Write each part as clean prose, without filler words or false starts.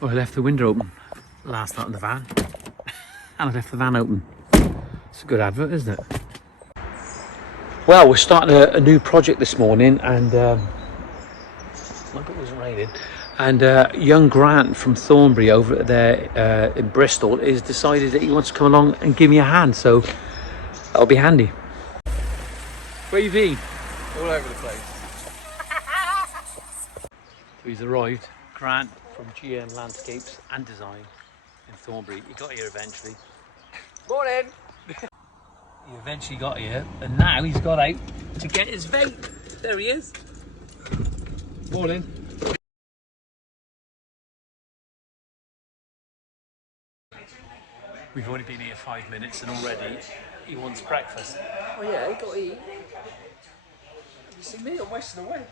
Well, I left the window open last night in the van. And I left the van open. It's a good advert, isn't it? Well, we're starting a new project this morning, and like it wasn't raining. And young Grant from Thornbury over there in Bristol has decided that he wants to come along and give me a hand, so that'll be handy. Where you been? All over the place. So he's arrived. Grant from GM Landscapes and Design in Thornbury. He got here eventually. Morning! He eventually got here, and now he's got out to get his vape. There he is. Morning. We've only been here 5 minutes, and already he wants breakfast. Oh yeah, you got to eat. Have you seen me? I'm wasting away.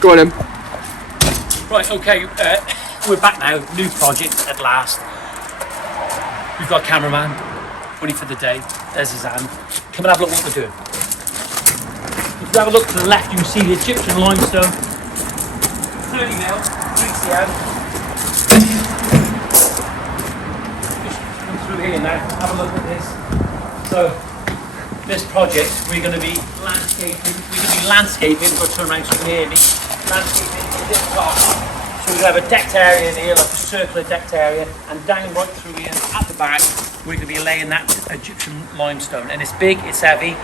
Go on then. Right, okay, we're back now. New project at last. We've got a cameraman, only for the day. There's his hand. Come and have a look what we're doing. If you have a look to the left, you can see the Egyptian limestone. 30 mil, 3cm. Just come through here now, have a look at this. So, this project, we're going to be landscaping. We've got to turn around so you can hear me. Landscaping in this part. So we're going to have a decked area in here, like a circular decked area, and down right through here at the back, we're going to be laying that Egyptian limestone. And it's big, it's heavy,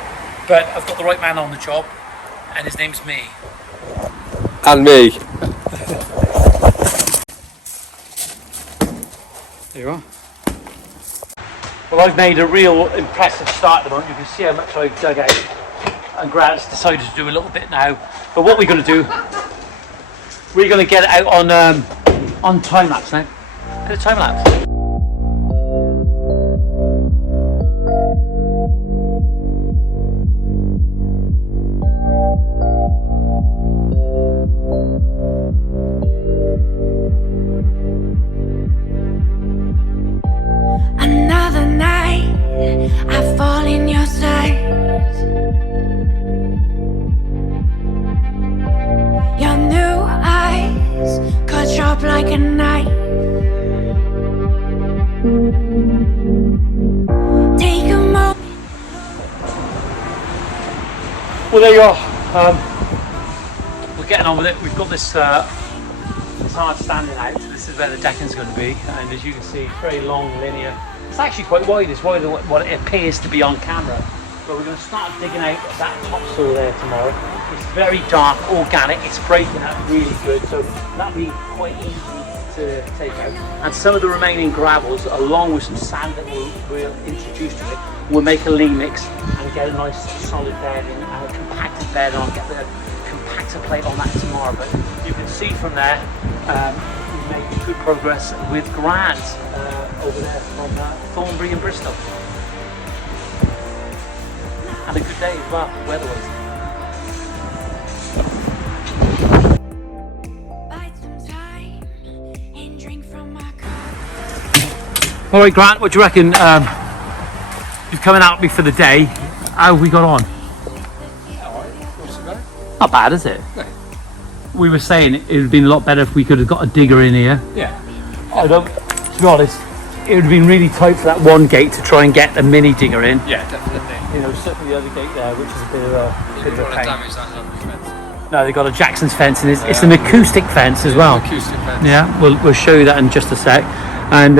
but I've got the right man on the job, and his name's me. And me. There you are. Well, I've made a real impressive start at the moment. You can see how much I've dug out, and Grant's decided to do a little bit now. But what we're going to do, we're going to get it out on time lapse now. Bit of time lapse. Another night, I fall in your sight. Your new eyes cut sharp like a knife. Take a moment. Well, there you are. We're getting on with it. We've got this hard standing out. This is where the decking's going to be, and as you can see, very long, linear. It's actually quite wide. It's wider than what it appears to be on camera. But we're going to start digging out that topsoil there tomorrow. It's very dark, organic. It's breaking up really good, so that'll be quite easy to take out. And some of the remaining gravels, along with some sand that we'll introduce to it, we'll make a lean mix and get a nice solid bed in, and a compacted bed, and I'll get the compactor plate on that tomorrow. But you can see from there, we've made good progress with Grant over there from Thornbury and Bristol. Had a good day as well, weather-wise. All right, Grant, what do you reckon? You're coming out with me for the day. How have we got on? Yeah, alright. What's it going? Not bad, is it? No. We were saying it would have been a lot better if we could have got a digger in here. Yeah. To be honest, it would have been really tight for that one gate to try and get a mini digger in. Yeah, definitely. You know, certainly the other gate there, which is a bit of a pain. Damage that lovely fence. No, they've got a Jackson's fence, and it's an acoustic fence as well. Acoustic fence. Yeah, we'll show you that in just a sec. And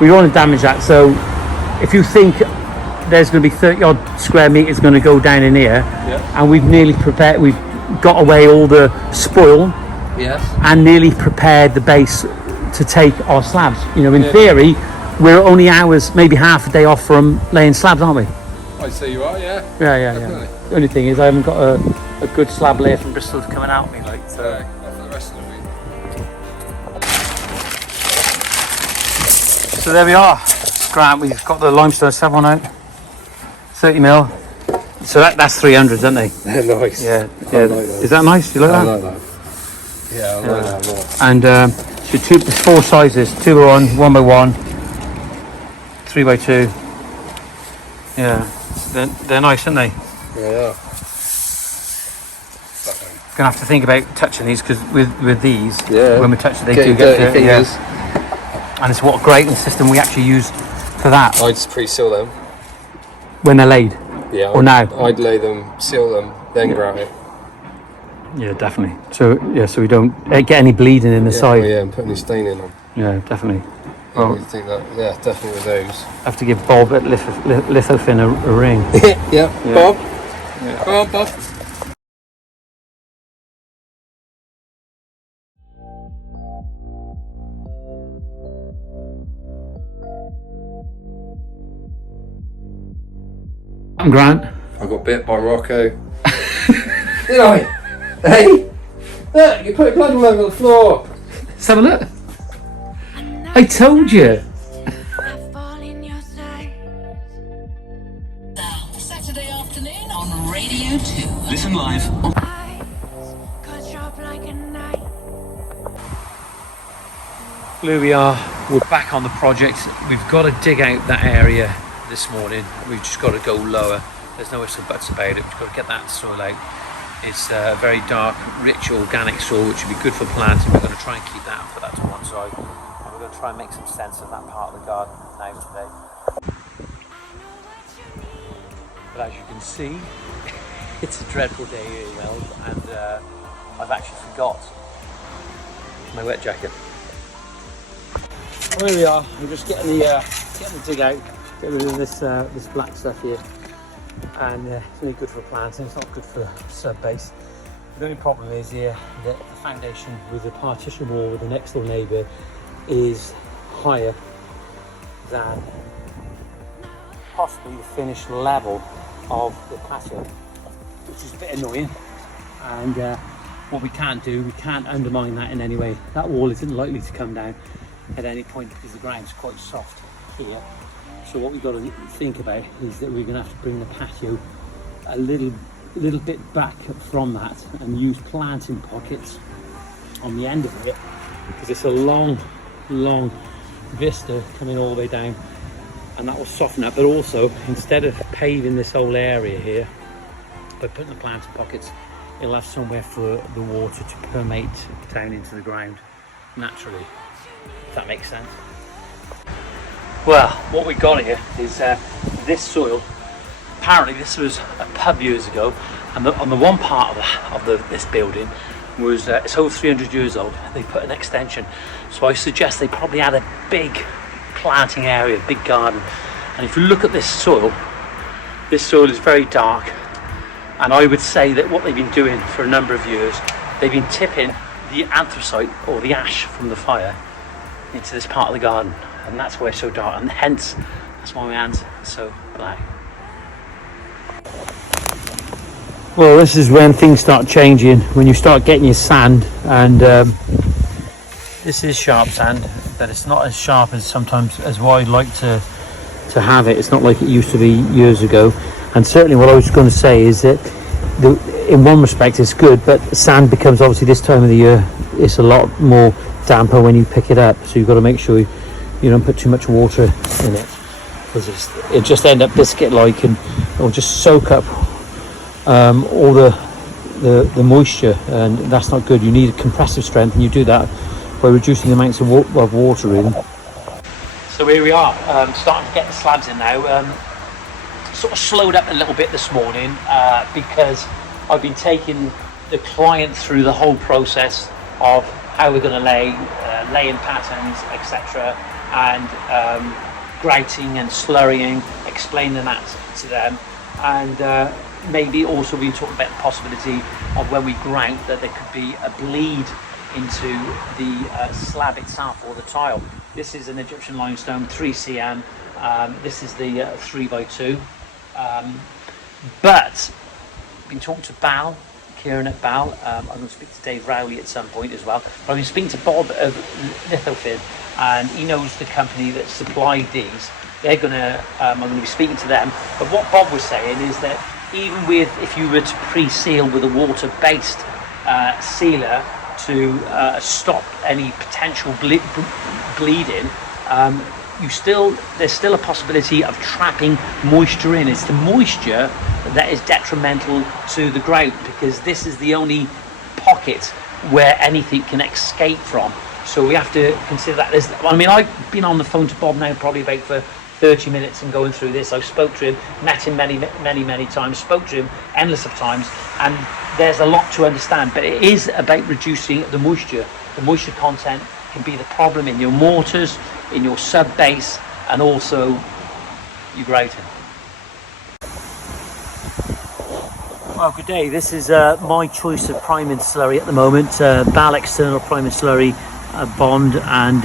we don't want to damage that, so if you think there's going to be 30 odd square meters going to go down in here, and we've nearly prepared, we've got away all the spoil, and nearly prepared the base to take our slabs. You know, in theory, we're only hours, maybe half a day off from laying slabs, aren't we? I'd say you are, yeah. Yeah. The only thing is I haven't got a good slab layer from Bristol coming out me, like, so. Not for the rest of the week. So there we are, Grant. We've got the limestone slab on out, 30 mil. So that's 300, aren't they? They're nice. Yeah. Like that. Is that nice? You like that? I like that. Yeah, I like that a lot. And so there's 4 sizes: 2x1, 1x1, 3x2. Yeah, they're nice, aren't they? Yeah. Gonna have to think about touching these because with these, Yeah. when we touch it, they Getting do get dirty dirty. fingers. Yeah. And it's what a grading system we actually used for that I'd pre-seal them. when they're laid. Yeah. Or now. I'd lay them, seal them, then grout it. Yeah, definitely. So so we don't get any bleeding in the side. Oh yeah, and put any staining on. Yeah, definitely. Yeah, Well, I think that. Yeah, definitely with those. have to give Bob at Lithofin a ring. Yeah. Bob. Yeah. Come on, Bob. I'm Grant. I got bit by Rocco. Did I? Hey! Look, you put blood all over the floor. Let's have a look. I told you. I fall in your sight. Saturday afternoon on Radio 2. Listen live. Eyes cut sharp like a knife. Here we are. We're back on the project. We've got to dig out that area this morning. We've just got to go lower. There's no ifs or buts about it. We've got to get that soil out. It's very dark, rich organic soil, which would be good for planting. We're going to try and keep that and put that to one side. And we're going to try and make some sense of that part of the garden now today. But as you can see, it's a dreadful day here in Wales, and I've actually forgot my wet jacket. Well, here we are. We're just getting the dig out, get rid of this black stuff here. And it's only good for planting, it's not good for subbase. The only problem is here that the foundation with the partition wall with the next door neighbour is higher than possibly the finished level of the patio, which is a bit annoying. And what we can't do, we can't undermine that in any way. That wall isn't likely to come down at any point because the ground's quite soft here. So what we've got to think about is that we're going to have to bring the patio a little bit back from that and use planting pockets on the end of it, because it's a long vista coming all the way down, and that will soften up. But also, instead of paving this whole area here, by putting the planting pockets, it'll have somewhere for the water to permeate down into the ground naturally, if that makes sense. Well, what we got here is this soil. Apparently this was a pub years ago, and on the one part of this building was it's over 300 years old. They put an extension, so I suggest they probably had a big planting area, big garden. And if you look at this soil is very dark, and I would say that what they've been doing for a number of years, they've been tipping the anthracite or the ash from the fire into this part of the garden. And that's why it's so dark, and hence that's why my hands are so black. Well, this is when things start changing, when you start getting your sand, and this is sharp sand, but it's not as sharp as sometimes as what I'd like to have it. It's not like it used to be years ago. And certainly what I was going to say is that in one respect it's good, but sand becomes, obviously this time of the year, it's a lot more damper when you pick it up, so you've got to make sure you don't put too much water in it, because it just end up biscuit-like, and it'll just soak up all the moisture, and that's not good. You need compressive strength, and you do that by reducing the amounts of water in. So here we are, starting to get the slabs in now. Sort of slowed up a little bit this morning because I've been taking the client through the whole process of how we're going to lay-in patterns, etc., and grouting and slurrying, explaining that to them, and maybe also we talk about the possibility of when we grout that there could be a bleed into the slab itself or the tile. This is an Egyptian limestone 3cm. This is the 3x2. But I've been talking to Kieran at Bal. I'm going to speak to Dave Rowley at some point as well. But I've been speaking to Bob of Lithofin, and he knows the company that supplied these. They're going to, I'm going to be speaking to them. But what Bob was saying is that even if you were to pre-seal with a water-based sealer to stop any potential bleeding, there's still a possibility of trapping moisture in. It's the moisture that is detrimental to the grout, because this is the only pocket where anything can escape from. So we have to consider that. I've been on the phone to Bob now probably about for 30 minutes and going through this. I spoke to him, met him many times, spoke to him endless of times, and there's a lot to understand, but it is about reducing the moisture. The moisture content can be the problem in your mortars, in your sub base, and also your grouting. Well, good day. This is my choice of priming slurry at the moment. Bal external priming slurry bond, and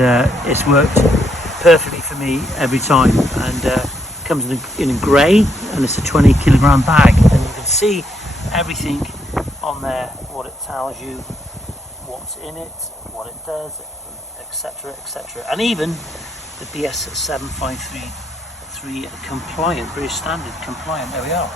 it's worked perfectly for me every time. And comes in a grey, and it's a 20 kilogram bag, and you can see everything on there, what it tells you, what's in it, what it does, etc, etc. And even the BS 7533 compliant, British standard compliant. There we are.